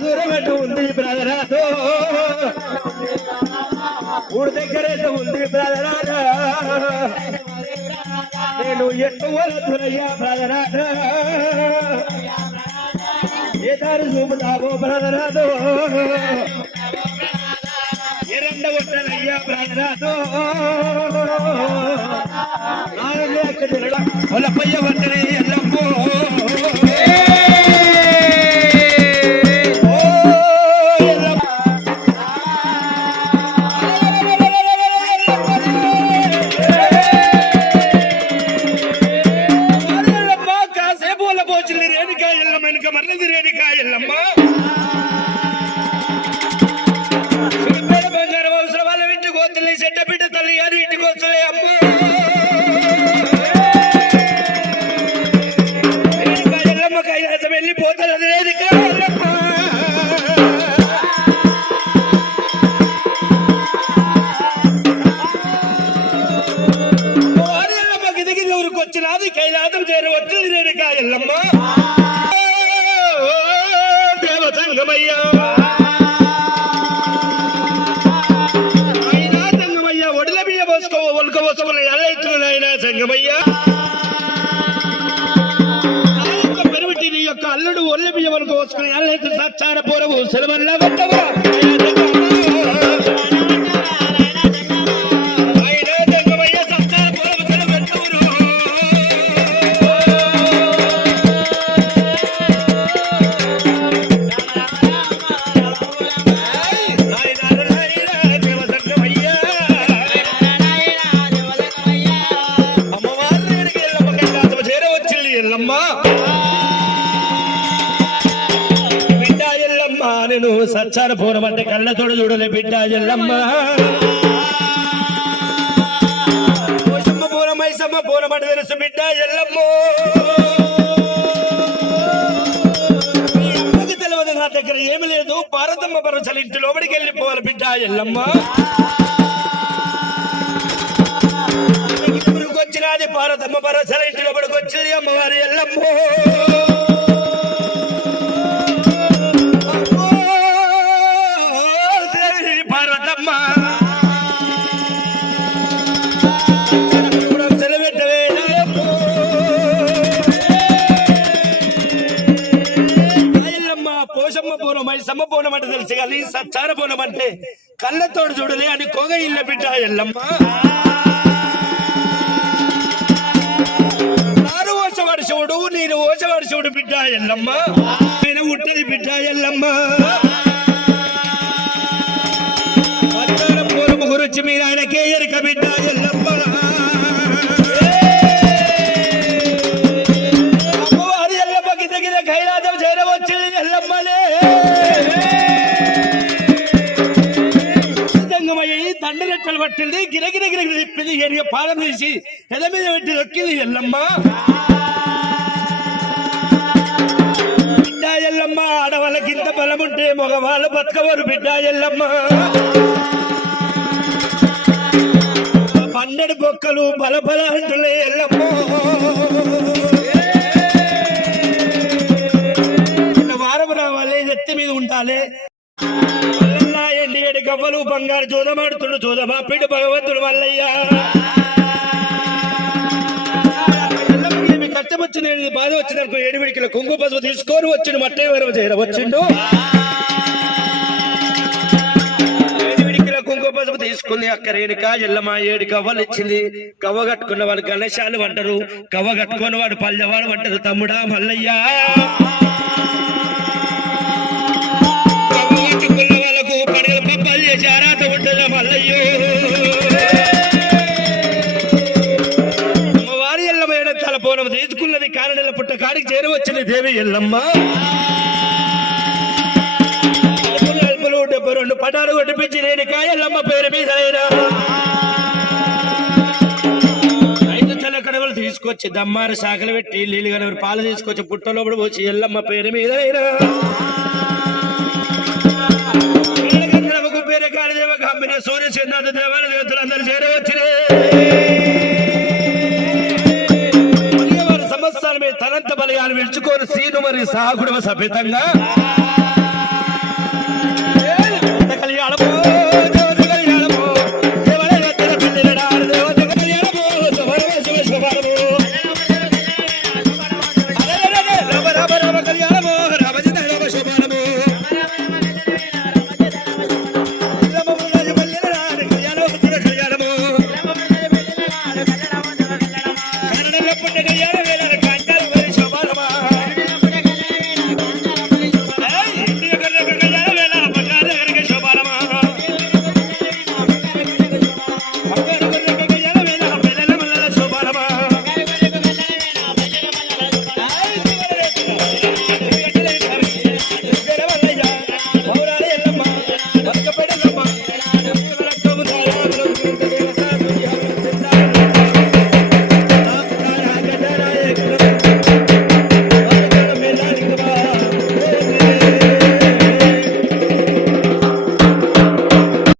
దూరమంటూ ఉంది బ్రదరాతో ఊడి దగ్గరైతే ఉంది బ్రదరాట నేను ఎక్కువ దురయ్యా బ్రదరాట ఏ దారి చూపుతావో బ్రదరాతో ఎరండ కొట్టనయ్యా బ్రదరాతో పొలపయ్య వంటనే ఎల్లమ్మో వచ్చినది కైలాసం చేరవచ్చు రేణుకా ఎల్లమ్మ దేవతంగమయ్య అయినా సంగమయ్య ఒడిల బియ్య పోసుకో ఒలుక పోసుకోలే ఎల్లైతులు అయినా సంగమయ్య పెరుమిటి నీ యొక్క అల్లుడు ఒళ్ళ బియ్య ఒలుక పోసుకుని ఎల్లైతు సచ్చార పూరవు సెలవల్ల వద్దవా సచ్చార పూరం అంటే కళ్ళతోడు చూడలే బిడ్డ ఎల్లమ్మ పూరం మైసమ్మ పూరం అంటే తెలుసు బిడ్డ ఎల్లమ్మ అమ్మకి తెలియదు నా దగ్గర ఏమి లేదు పార్వతమ్మ భరోసాలు ఇంటి లోపలికి వెళ్ళిపోవాలి బిడ్డ ఎల్లమ్మ వచ్చినది పార్వతమ్మ భరోసాలు ఇంటి లోపలికి వచ్చింది అమ్మవారి ఎల్లమ్మ సమ్మపోనం అంటే తెలుసు కానీ సచ్చార పోనం అంటే కళ్ళతోడు చూడలే అని కోగ ఇల్ల బిడ్డ ఎల్లమ్మ నాను ఓచవాడు శివుడు నేను ఓచవాడు శివుడు బిడ్డ ఎల్లమ్మ ఆయన ఉట్టది బిడ్డ ఎల్లమ్మ సచ్చార పూర్వం గురించి మీరు ఆయనకే ఎరుక బిడ్డ ఎల్లమ్మ అమ్మవారి ఎల్లమ్మకి తగిన కైలాసం చేరవచ్చింది ఎల్లమ్మలే దండరెట్టలు పట్టింది గిరగిర గిరగిర తిప్పింది ఎరిగ పాదం తీసి ఎద మీద పెట్టి దొక్కింది ఎల్లమ్మ బిడ్డ ఎల్లమ్మ ఆడవాళ్ళకి ఇంత బలం ఉంటే మగవాళ్ళు బతకవరు బిడ్డ ఎల్లమ్మ పన్నెడు బొక్కలు బలబల అంటులే ఎల్లమ్మ వారం రావాలి ఎత్తి మీద ఉండాలి ఎండి గవ్వలు బంగారు చూదమాడుతుడు చూదమా పిడు భగవంతుడు మల్లయ్యా కష్టమొచ్చి నేను బాధ వచ్చినకు 7 విడికిల కుంకుమ పసుపు తీసుకొని వచ్చిండు మట్టే వరకు చేరవచ్చిండు 7 విడికిల కుంకుమ పసుపు తీసుకుంది అక్క రేణుకా ఎల్లమ్మ 7 గవ్వలు ఇచ్చింది గవ్వ కట్టుకున్న వాడు గణేశాలు అంటారు గవ్వ కట్టుకున్న వాడు పల్లెవాడు అంటారు తమ్ముడా మల్లయ్యా చేరాత ఉంటుందా మల్లయ్యో అమ్మవారి ఎల్లమ్మ తల పోనం తీసుకున్నది కారణల పుట్ట కాడికి చేరవచ్చింది దేవి ఎల్లమ్మ అల్పులు 72 పటాలు కొట్టిపించి రేణుకా ఎల్లమ్మ పేరు మీద 5 చల్ల కడవలు తీసుకొచ్చి దమ్మారు శాఖలు పెట్టి నీళ్ళు కనవరు పాలు తీసుకొచ్చి పుట్టలో పోసి ఎల్లమ్మ పేరు మీద సూర్య చంద్ర దేవాల దేవతలందరూ చేరవచ్చునే సంవత్సరాలు తనంత బలయాలు విడుచుకొని సీను మరి సాగుడవ సభ్యతంగా